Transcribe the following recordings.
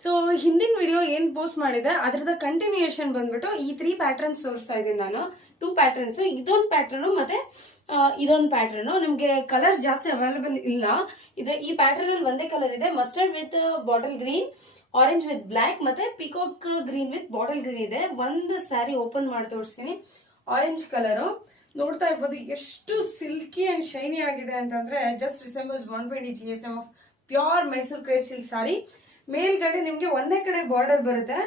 So ಹಿಂದಿನ video ಏನ್ post ಮಾಡಿದೆ ಅದರದ ಕಂಟಿನ್ಯೂಯೇಷನ್ ಬಂದ್ಬಿಟ್ಟು ಈ 3 ಪ್ಯಾಟರ್ನ್ಸ್ ತೋರಿಸ್ತಾ ಇದ್ದೀನಿ ನಾನು. 2 ಪ್ಯಾಟರ್ನ್ಸ್, ಇದೊಂದು ಪ್ಯಾಟರ್ನ್ ಮತ್ತೆ ಇದೊಂದು ಪ್ಯಾಟರ್ನ್. ನಿಮ್ಗೆ ಕಲರ್ಸ್ ಜಾಸ್ತಿ ಅವೈಲೇಬಲ್ ಇಲ್ಲ. ಈ ಪ್ಯಾಟರ್ನ್ ಅಲ್ಲಿ ಒಂದೇ ಕಲರ್ ಇದೆ, mustard with bottle green, orange with black ಮತ್ತೆ peacock green with bottle green ಇದೆ. ಒಂದು ಸ್ಯಾರಿ ಓಪನ್ ಮಾಡಿ ತೋರಿಸ್ತೀನಿ. ಆರೆಂಜ್ ಕಲರ್ ನೋಡ್ತಾ ಇರ್ಬೋದು ಎಷ್ಟು ಸಿಲ್ಕಿ ಅಂಡ್ ಶೈನಿ ಆಗಿದೆ ಅಂತಂದ್ರೆ just resembles 120 GSM of pure Mysuru crepe silk sari. ಮೇಲ್ಗಡೆ ನಿಮ್ಗೆ ಒಂದೇ ಕಡೆ ಬಾರ್ಡರ್ ಬರುತ್ತೆ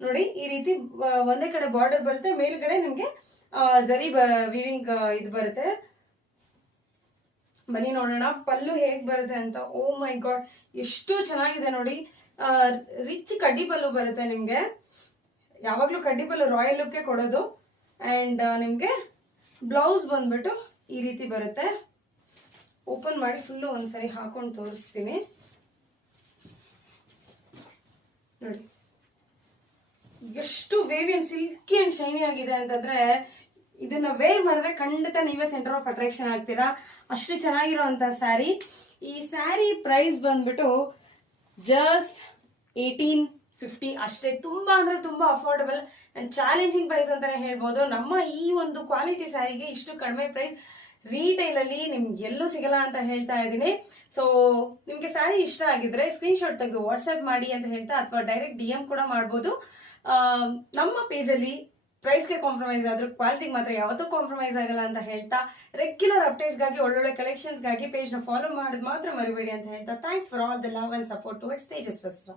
ನೋಡಿ, ಈ ರೀತಿ ಒಂದೇ ಕಡೆ ಬಾರ್ಡರ್ ಬರುತ್ತೆ. ಮೇಲ್ಗಡೆ ನಿಮ್ಗೆ ಜರಿ ವಿವಿಂಗ್ ಇದು ಬರುತ್ತೆ. ಬನ್ನಿ ನೋಡೋಣ ಪಲ್ಲು ಹೇಗ್ ಬರುತ್ತೆ ಅಂತ. ಓ ಮೈ ಗಾಡ್, ಎಷ್ಟು ಚೆನ್ನಾಗಿದೆ ನೋಡಿ. ರಿಚ್ ಕಡ್ಡಿ ಪಲ್ಲು ಬರುತ್ತೆ ನಿಮ್ಗೆ. ಯಾವಾಗ್ಲೂ ಕಡ್ಡಿ ಪಲ್ಲು ರಾಯಲ್ ಲುಕ್ ಕೊಡೋದು. ಅಂಡ್ ನಿಮ್ಗೆ ಬ್ಲೌಸ್ ಬಂದ್ಬಿಟ್ಟು ಈ ರೀತಿ ಬರುತ್ತೆ. ಓಪನ್ ಮಾಡಿ ಫುಲ್ಲು ಒಂದ್ಸರಿ ಹಾಕೊಂಡು ತೋರಿಸ್ತೀನಿ ನೋಡಿ. ಎಷ್ಟು ವೇವಿ ಅಂಡ್ ಸಿಲ್ಕಿ ಅಂಡ್ ಶೈನಿ ಆಗಿದೆ ಅಂತಂದ್ರೆ ಇದನ್ನ ವೇರ್ ಮಾಡಿದ್ರೆ ಖಂಡಿತ ನೀವೇ ಸೆಂಟರ್ ಆಫ್ ಅಟ್ರಾಕ್ಷನ್ ಆಗ್ತೀರಾ. ಅಷ್ಟು ಚೆನ್ನಾಗಿರೋಂಥ ಸ್ಯಾರಿ. ಈ ಸ್ಯಾರಿ ಪ್ರೈಸ್ ಬಂದ್ಬಿಟ್ಟು ಜಸ್ಟ್ 1850 ಅಷ್ಟೇ. ತುಂಬಾ ಅಂದ್ರೆ ತುಂಬಾ ಅಫೋರ್ಡಬಲ್ ಅಂಡ್ ಚಾಲೆಂಜಿಂಗ್ ಪ್ರೈಸ್ ಅಂತಾನೆ ಹೇಳ್ಬೋದು. ನಮ್ಮ ಈ ಒಂದು ಕ್ವಾಲಿಟಿ ಸ್ಯಾರಿಗೆ ಇಷ್ಟು ಕಡಿಮೆ ಪ್ರೈಸ್ ರೀಟೈಲ್ ಅಲ್ಲಿ ನಿಮ್ಗೆ ಎಲ್ಲೂ ಸಿಗಲ್ಲ ಅಂತ ಹೇಳ್ತಾ ಇದ್ದೀನಿ. ಸೊ ನಿಮ್ಗೆ ಸ್ಯಾರಿ ಇಷ್ಟ ಆಗಿದ್ರೆ ಸ್ಕ್ರೀನ್ ಶಾಟ್ ತೆಗೆದು ವಾಟ್ಸ್ಆಪ್ ಮಾಡಿ ಅಂತ ಹೇಳ್ತಾ, ಅಥವಾ ಡೈರೆಕ್ಟ್ DM ಕೂಡ ಮಾಡ್ಬೋದು. ನಮ್ಮ ಪೇಜಲ್ಲಿ ಪ್ರೈಸ್ಗೆ ಕಾಂಪ್ರಮೈಸ್ ಆದ್ರೂ ಕ್ವಾಲಿಟಿಗೆ ಮಾತ್ರ ಯಾವತ್ತೂ ಕಾಂಪ್ರಮೈಸ್ ಆಗಲ್ಲ ಅಂತ ಹೇಳ್ತಾ, ರೆಗ್ಯುಲರ್ ಅಪ್ಡೇಟ್ಸ್ಗಾಗಿ ಒಳ್ಳೊಳ್ಳೆ ಕಲೆಕ್ಷನ್ಸ್ಗಾಗಿ ಪೇಜ್ನ ಫಾಲೋ ಮಾಡೋದು ಮಾತ್ರ ಮರಿಬೇಡಿ ಅಂತ ಹೇಳ್ತಾ, thanks for all the love and support towards Tejas ವಸ್ತ್ರ.